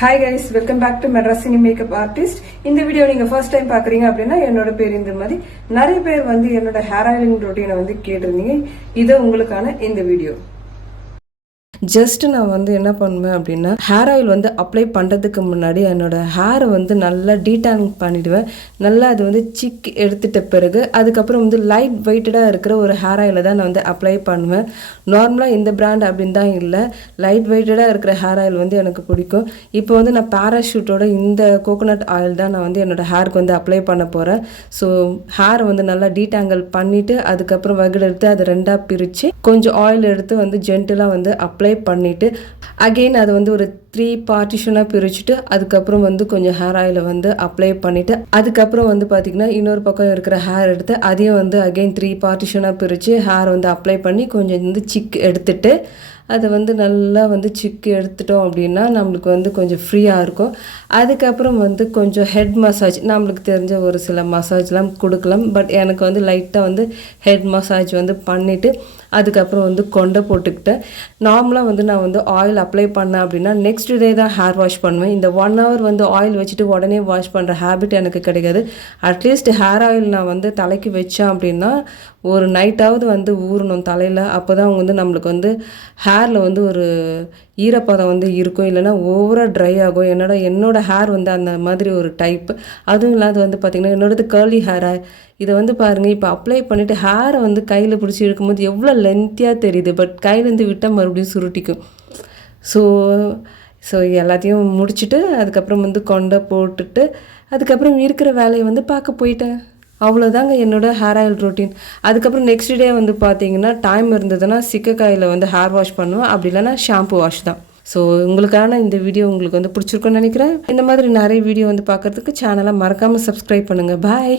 Hi guys, welcome back to Madrasini Makeup Artist. இந்த video நீங்க first time பாக்குறீங்க அப்படின்னா என்னோட பேர் இந்த மாதிரி நிறைய பேர் வந்து என்னோட ஹேர் ஆயிலிங் ரொட்டீனை வந்து கேட்டிருந்தீங்க. இது உங்களுக்கான இந்த வீடியோ. ஜஸ்ட் நான் வந்து என்ன பண்ணுவேன் அப்படின்னா ஹேர் ஆயில் வந்து அப்ளை பண்ணுறதுக்கு முன்னாடி என்னோட ஹேரை வந்து நல்லா டீடானிங் பண்ணிவிடுவேன். நல்லா அது வந்து சிக் எடுத்துட்ட பிறகு அதுக்கப்புறம் வந்து லைட் வெயிட்டடாக இருக்கிற ஒரு ஹேர் ஆயிலை தான் நான் வந்து அப்ளை பண்ணுவேன். நார்மலாக இந்த பிராண்ட் அப்படின்னு தான் இல்லை, லைட் வெயிட்டடாக இருக்கிற ஹேர் ஆயில் வந்து எனக்கு பிடிக்கும். இப்போ வந்து நான் பேராஷூட்டோட இந்த கோகோனட் ஆயில் தான் நான் வந்து என்னோடய ஹேருக்கு வந்து அப்ளை பண்ண போகிறேன். ஸோ ஹேரை வந்து நல்லா டீடாங்கிள் பண்ணிவிட்டு அதுக்கப்புறம் வகுடு எடுத்து அதை ரெண்டாக பிரித்து கொஞ்சம் ஆயில் எடுத்து வந்து ஜென்டிலாக வந்து அப்ளை பண்ணிட்டு அகெயின் அதை வந்து ஒரு 3 பார்ட்டிஷனாக பிரிச்சுட்டு அதுக்கப்புறம் வந்து கொஞ்சம் ஹேர் ஆயிலை வந்து அப்ளை பண்ணிவிட்டு அதுக்கப்புறம் வந்து பார்த்திங்கன்னா இன்னொரு பக்கம் இருக்கிற ஹேர் எடுத்து அதையும் வந்து அகெயின் 3 பார்ட்டிஷனாக பிரித்து ஹேர் வந்து அப்ளை பண்ணி கொஞ்சம் வந்து சிக் எடுத்துட்டு அதை வந்து நல்லா வந்து சிக்கு எடுத்துட்டோம் அப்படின்னா நம்மளுக்கு வந்து கொஞ்சம் ஃப்ரீயாக இருக்கும். அதுக்கப்புறம் வந்து கொஞ்சம் ஹெட் மசாஜ் நம்மளுக்கு தெரிஞ்ச ஒரு சில மசாஜ்லாம் கொடுக்கலாம். பட் எனக்கு வந்து லைட்டாக வந்து ஹெட் மசாஜ் வந்து பண்ணிவிட்டு அதுக்கப்புறம் வந்து கொண்டை போட்டுக்கிட்டேன். நார்மலாக வந்து நான் வந்து ஆயில் அப்ளை பண்ணேன் அப்படின்னா நெக்ஸ்ட் டே தான் ஹேர் வாஷ் பண்ணுவேன். இந்த 1 hour வந்து ஆயில் வச்சுட்டு உடனே வாஷ் பண்ணுற ஹேபிட் எனக்கு கிடைக்காது. அட்லீஸ்ட் ஹேர் ஆயில் நான் வந்து தலைக்கு வச்சேன் அப்படின்னா ஒரு நைட்டாவது வந்து ஊறணும் தலையில். அப்போ தான் வந்து நம்மளுக்கு வந்து ஹேரில் வந்து ஒரு ஈரப்பதம் வந்து இருக்கும், இல்லைனா ஓவராக ட்ரை ஆகும். என்னோட ஹேர் வந்து அந்த மாதிரி ஒரு டைப்பு. அதுவும் இல்லாத வந்து பார்த்திங்கன்னா என்னோடது கேர்லி ஹேராக இதை வந்து பாருங்கள், இப்போ அப்ளை பண்ணிவிட்டு ஹேரை வந்து கையில் பிடிச்சி இழுக்கும்போது எவ்வளோ லென்த்தியாக தெரியுது. பட் கையிலேருந்து விட்டால் மறுபடியும் சுருட்டிக்கும். ஸோ எல்லாத்தையும் முடிச்சுட்டு அதுக்கப்புறம் வந்து கொண்டை போட்டுட்டு அதுக்கப்புறம் இருக்கிற வேலையை வந்து பார்க்க போயிட்டேன். அவ்வளோதாங்க என்னோடய ஹேர் ஆயில் ரொட்டீன். அதுக்கப்புறம் நெக்ஸ்ட் டே வந்து பார்த்தீங்கன்னா டைம் இருந்ததுன்னா சிக்கக்காயில் வந்து ஹேர் வாஷ் பண்ணுவேன், அப்படி இல்லைனா ஷாம்பு வாஷ் தான். ஸோ உங்களுக்கான இந்த வீடியோ உங்களுக்கு வந்து பிடிச்சிருக்குன்னு நினைக்கிறேன். இந்த மாதிரி நிறைய வீடியோ வந்து பார்க்குறதுக்கு சேனலை மறக்காமல் சப்ஸ்கிரைப் பண்ணுங்கள். பாய்.